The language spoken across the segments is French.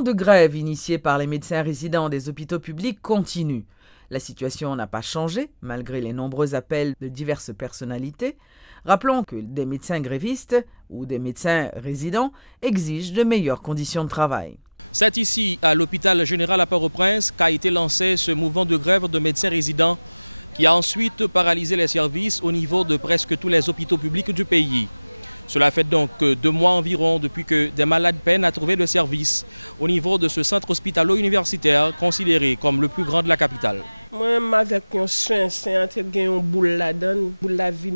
mouvement de grève initié par les médecins résidents des hôpitaux publics continue. La situation n'a pas changé, malgré les nombreux appels de diverses personnalités. Rappelons que des médecins grévistes ou des médecins résidents exigent de meilleures conditions de travail. C'est ici, à l'hôpital général à Port-au-Prince, qu'a été lancé ce mouvement de grève de médecins résidents qui a ensuite paralysé les services au niveau de presque tous les hôpitaux publics du pays. Cela fait donc 2 mois environ depuis que des malades peinent à trouver de service au niveau de ce centre hospitalo-universitaire considéré comme le plus grand de la capitale. Moi-même avec un soin, c'est un boule là-dedans, boule la vie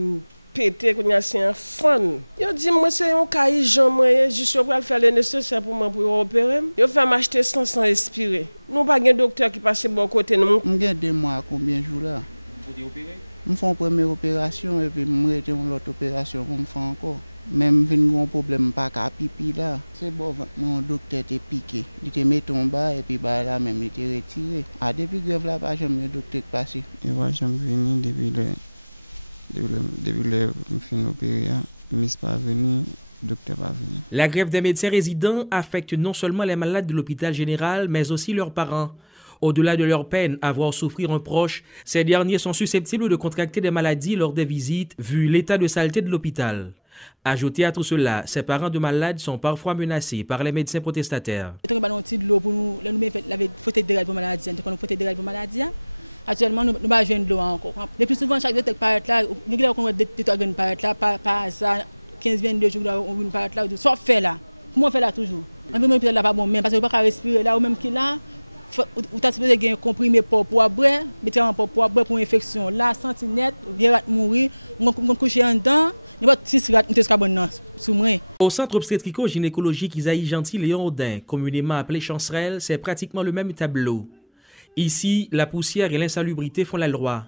pété, c'est un fan. Yo dit moi c'est un cahier jamais, je suis prêt à faire le nécessaire pour opérer. Yo fait m'acheter sans respirer. Nous pas un docteur qui passe bon côté nous. On gagne 2 mois combien de jours là? Pour opérer? On fait une première opération et puis on rete une autre opération pour me faire encore. Même si on a un problème pas qu'à pipi là, c'est bon, mon docteur était piqué. Il te met en bas et puis là même il était retiré. Depuis grève là, pas jamais le docteur passé. Et moi j'aime venir depuis le fin opéré, mais c'est pas venu. Docteur pas venu. La grève des médecins résidents affecte non seulement les malades de l'hôpital général, mais aussi leurs parents. Au-delà de leur peine à voir souffrir un proche, ces derniers sont susceptibles de contracter des maladies lors des visites, vu l'état de saleté de l'hôpital. Ajoutez à tout cela, ces parents de malades sont parfois menacés par les médecins protestataires. Actuellement, nous n'avons pas de l'eau encore. Le plus souvent, chaque docteur paraît là, nous avons des organes paraît là, par 15-22 jours, on paraît là, soit fait là. Comment on fait là toujours? On ne peut pas bon, même parce qu'on ne peut pas respirer là, ou même qu'il là, ou tu as supposé un comprimé pour boire, médicament pour boire pour infection. Là, sentinelle, viens mourir, on coucher en dedans, on va Au centre obstétrico-gynécologique Isaïe Gentil-Léon Audin, communément appelé Chancerelle, c'est pratiquement le même tableau. Ici, la poussière et l'insalubrité font la loi.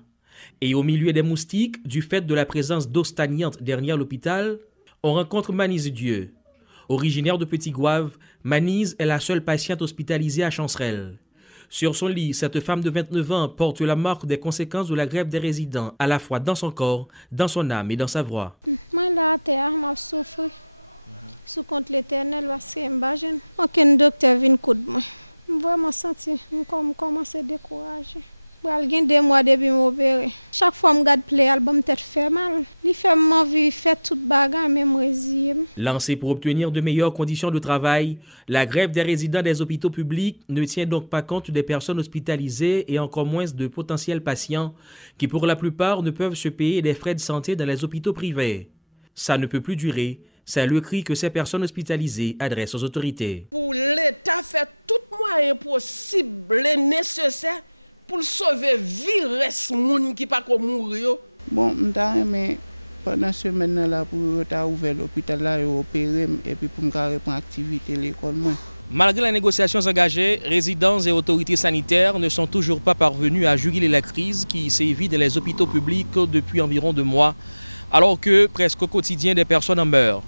Et au milieu des moustiques, du fait de la présence d'eau stagnante derrière l'hôpital, on rencontre Manise Dieu. Originaire de Petit Gouave, Manise est la seule patiente hospitalisée à Chancerelle. Sur son lit, cette femme de 29 ans porte la marque des conséquences de la grève des résidents, à la fois dans son corps, dans son âme et dans sa voix. Moi, là, à terre, je souffre. Sous compte l'éternel, parce que je n'ai aucun docteur vient coup de moi. Je vraiment senti, je commence à décourager. Il y a 2 mois depuis m'opérer. Chaque fois que je regarde play album, tête fait mal. Il fait m'envie, fait toute bagarre, même résilier. Lancée pour obtenir de meilleures conditions de travail, la grève des résidents des hôpitaux publics ne tient donc pas compte des personnes hospitalisées et encore moins de potentiels patients qui pour la plupart ne peuvent se payer des frais de santé dans les hôpitaux privés. Ça ne peut plus durer. C'est le cri que ces personnes hospitalisées adressent aux autorités. Pour l'État fait tout moyen possible, nécessaire pour sauver vie reste moun qui pas comme mourir. Bon, mais pendant ce semaine là pour ouvrir l'hôpital là et opérer et puis pour me reprendre activité l'école moi. Malgré les négociations engagées, résidents et autorités sanitaires ne sont toujours pas parvenus à juguler la crise qui sévit dans les hôpitaux publics depuis environ 2 mois, alors que presque au quotidien des personnes en meurent.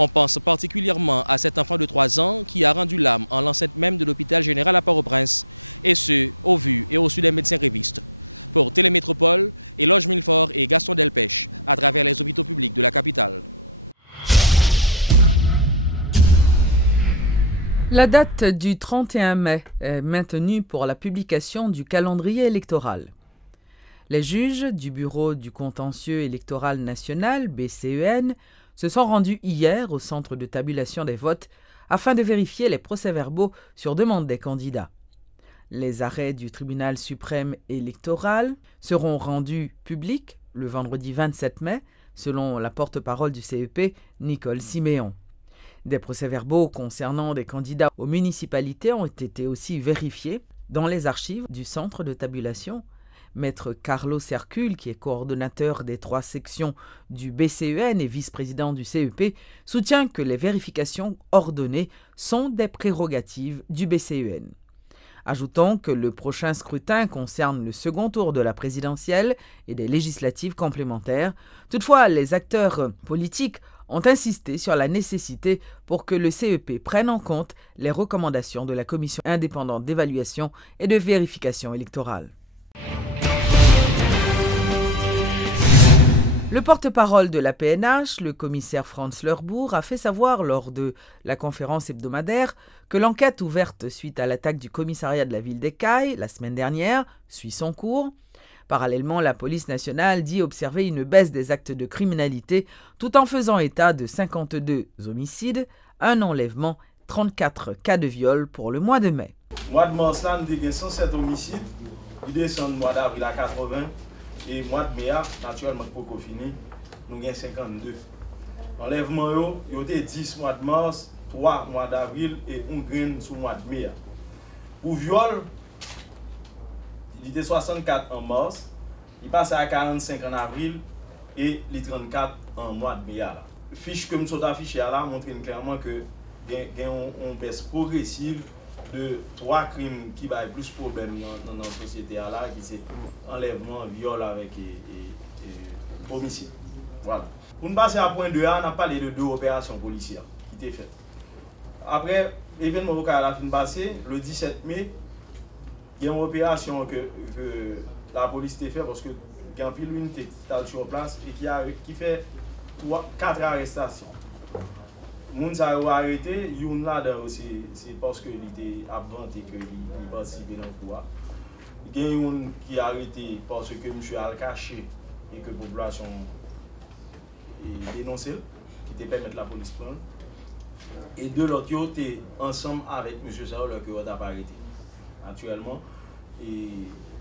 On pense particulièrement à cet enfant de 3 ans qui a rendu l'âme en l'enceinte même de l'hôpital général à Port-au-Prince, et ce, au vu et au su des médecins grévistes. Pour Télémétropole, Éloge Milfort et Gaston Delpech, à travers les hôpitaux publics de la capitale. La date du 31 mai est maintenue pour la publication du calendrier électoral. Les juges du Bureau du contentieux électoral national, BCEN, se sont rendus hier au centre de tabulation des votes afin de vérifier les procès-verbaux sur demande des candidats. Les arrêts du tribunal suprême électoral seront rendus publics le vendredi 27 mai, selon la porte-parole du CEP, Nicole Siméon. Des procès-verbaux concernant des candidats aux municipalités ont été aussi vérifiés dans les archives du centre de tabulation. Maître Carlos Hercule, qui est coordonnateur des 3 sections du BCEN et vice-président du CEP, soutient que les vérifications ordonnées sont des prérogatives du BCEN. Ajoutons que le prochain scrutin concerne le second tour de la présidentielle et des législatives complémentaires. Toutefois, les acteurs politiques ont insisté sur la nécessité pour que le CEP prenne en compte les recommandations de la Commission indépendante d'évaluation et de vérification électorale. Le porte-parole de la PNH, le commissaire Franz Lerbourg, a fait savoir lors de la conférence hebdomadaire que l'enquête ouverte suite à l'attaque du commissariat de la ville d'Écailles la semaine dernière suit son cours. Parallèlement, la police nationale dit observer une baisse des actes de criminalité tout en faisant état de 52 homicides, un enlèvement, 34 cas de viol pour le mois de mai. Mois de mars, là, nous avons 107 homicides, qui descendent mois d'avril à 80. Et mois de mai, naturellement, pour fini, nous avons 52. Enlèvement, il y a 10 mois de mars, 3 mois d'avril et 1 grain sur le mois de mai. Pour viol, il était 64 en mars, il passe à 45 en avril et les 34 en mois de mai. La fiche que nous avons affichée là montre clairement que il y a une baisse progressive de 3 crimes qui va plus de problèmes dans notre société là, qui c'est enlèvement, viol avec homicide. Voilà. Pour nous passer à point 2, on a parlé de 2 opérations policières qui étaient faites. Après l'événement local à la fin passé, le 17 mai, il y a une opération que la police a fait parce que il y a une pile unité qui est sur place et qui fait 4 arrestations. Les gens ont arrêté, il y a c'est parce qu'il était abventé qu'il participait dans le pouvoir. Il y a un qui a arrêté parce que M. a caché et que la population est dénoncée, qui te permet la police prendre. Et 2 autres étaient ensemble avec M. Sao, qui a arrêté. Actuellement, et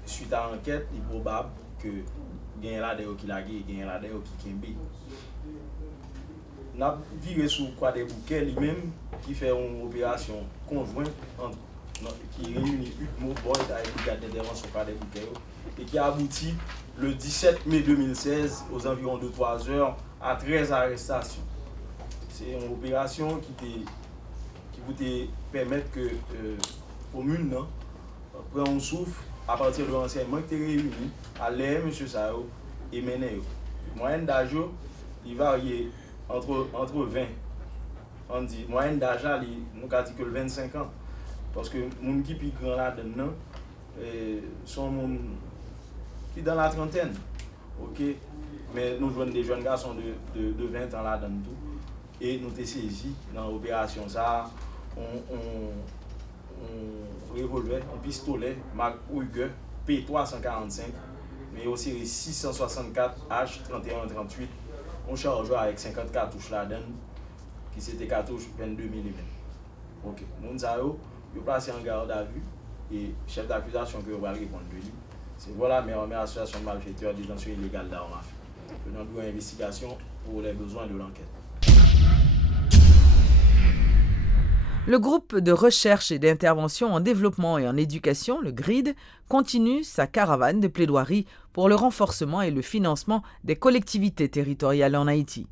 suite à l'enquête, il est probable que il y a un qui l'a gué, il y a un qui est on a viré sur quoi des bouquets lui-même qui fait une opération conjointe qui réunit UTMO, Boyd avec le cadre d'intervention par des bouquets et qui a abouti le 17 mai 2016 aux environs de 3 heures à 13 arrestations. C'est une opération qui vous permettre que la commune prenne un souffle à partir de l'enseignement qui est réuni à l'air M. Sao et Ménéo. Le moyen d'âge, il varie entre 20, on dit, moyenne d'âge, nous avons dit que 25 ans. Parce que les gens qui sont grands là-dedans sont les gens qui sont dans la trentaine. Okay? Mais nous jouons des jeunes garçons de 20 ans là-dedans tout. Et nous avons saisi dans l'opération ça, on revolver, un pistolet, marque Uyghur, P345, mais aussi 664 H3138. On charge avec 50 cartouches là-dedans, qui c'était cartouches 22 mm. Ok. Moun sa yo, yo placé en garde à vue et chef d'accusation que va répondre de lui. C'est voilà, mais association de malfaiteurs, détention illégale d'armes à feu. Nous avons une investigation pour les besoins de l'enquête. Le groupe de recherche et d'intervention en développement et en éducation, le GRID, continue sa caravane de plaidoirie pour le renforcement et le financement des collectivités territoriales en Haïti.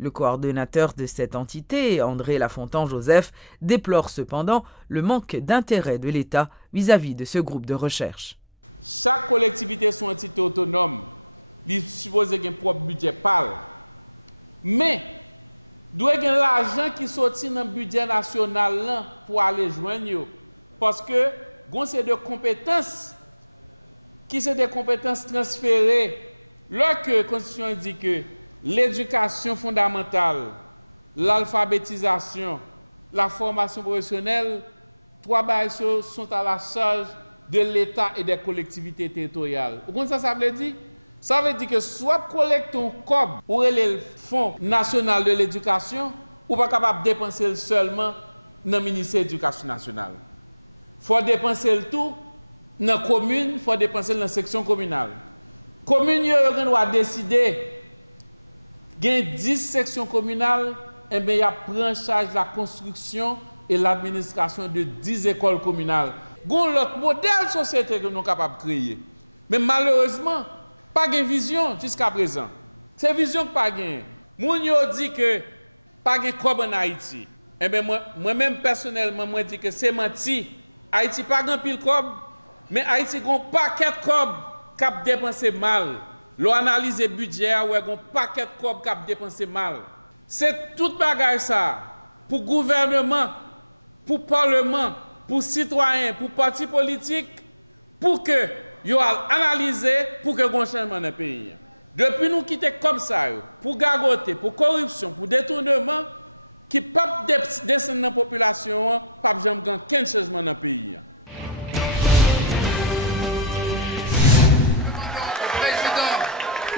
Le coordonnateur de cette entité, André Lafontaine-Joseph, déplore cependant le manque d'intérêt de l'État vis-à-vis de ce groupe de recherche. Chaque collectivité est une entité autonome, il suppose qu'il y a un propre budget parle. Mais doit y avoir l'argent qui sortit dans le budget national là pour aller joindre. Parce que c'est de compétences qui sont des compétences transférées. Lorsque la Constitution dit que l'éducation fondamentale, l'alphabétisation, la formation professionnelle, 3 bases sont à la charge de l'État et des collectivités territoriales. Vous comprenez ça veut dire? Ça veut dire que soit collecter un COB ou le Fonds national de l'éducation, ou pas capable de dépenser seulement dans le ministère de l'Éducation nationale. Il faut dépenser le tout dans la commune, il faut dépenser dans la section communale. La commune doit décider, il y a 10 sections communales, et bien il y a pris en charge la construction et l'administration de 10 écoles communales. Il y a l'autre modèle de société que nous sommes capables de créer. Mais malheureusement, pas de vision jusqu'à présent. C'est vision que pas de. Moun yo dit que pas de cob en Haïti. Eh bien moi-même personnellement moi dis que c'est menti. Haïti pas grand pile cob, mais Haïti gon paquet de cob cap dépenser mal. L'on analyse le budget ouais gon paquet de cob cap dépenser mal. C'est toute bagaille ça pour gouvernement, pour parlement, pour citoyens, pour partis politiques pour que yo analyser pour que gon changement dans le pays. Depuis nous quitter comme ça, pour gagoter, pour corruption, pour détournement, qui ne peut pas descendre dans la population, pas jamais gagner 15 changements dans le pays.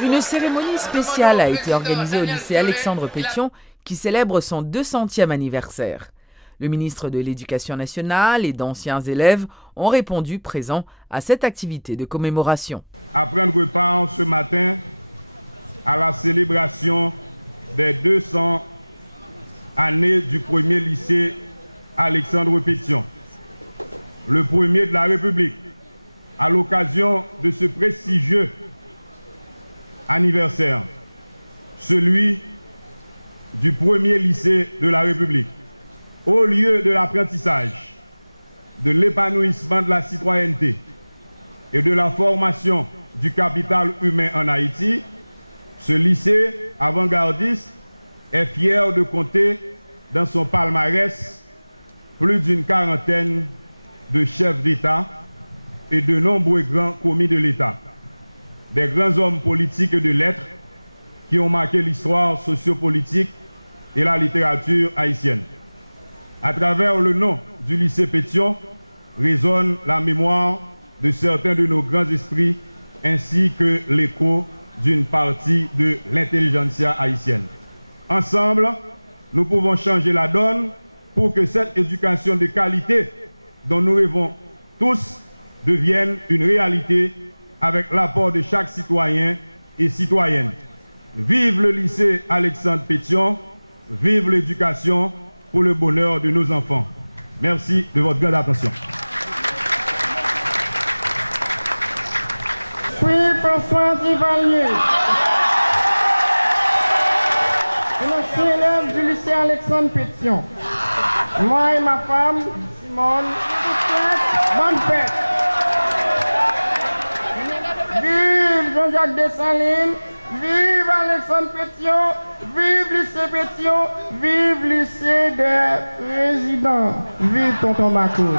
Une cérémonie spéciale a été organisée au lycée Alexandre Pétion qui célèbre son 200e anniversaire. Le ministre de l'Éducation nationale et d'anciens élèves ont répondu présents à cette activité de commémoration. À prendre part ce matin à la célébration des 200 années du premier lycée Alexandre Pétion, le premier de la République, à l'occasion de ce prestigieux anniversaire, celui du premier lycée de la République. Au lieu de l'apprentissage, de l'épanouissement de la citoyenneté et de la formation du capital humain en Haïti, ce lycée avant-gardiste est fier de compter dans son palmarès plus d'une quarantaine de chefs d'État et de nombreux grands commis de l'État, des grands hommes politiques et de lettres qui ont marqué l'histoire sociopolitique et la littérature haïtienne. À travers le nom du lycée Pétion résonne la mémoire de certains de nos grands esprits ainsi que l'écho d'une partie de l'intelligentsia haïtienne. Ensemble, nous pouvons changer la donne pour que cette éducation de qualité dont nous rêvons tous devienne une réalité avec l'apport de chaque citoyen et citoyenne. Vive le lycée Alexandre Pétion, vive l'éducation pour le bonheur de nos enfants. Merci de votre grande attention. Je suis François Duvalier, ancien élève du lycée Alexandre Pétion. Moi et ma femme, Simone, bonne fête. Vive Jean-Jacques Dessalines, vive Alexandre Pétion, vive lycée Pétion, vive lycée des résidents, vive Tonton Macoud.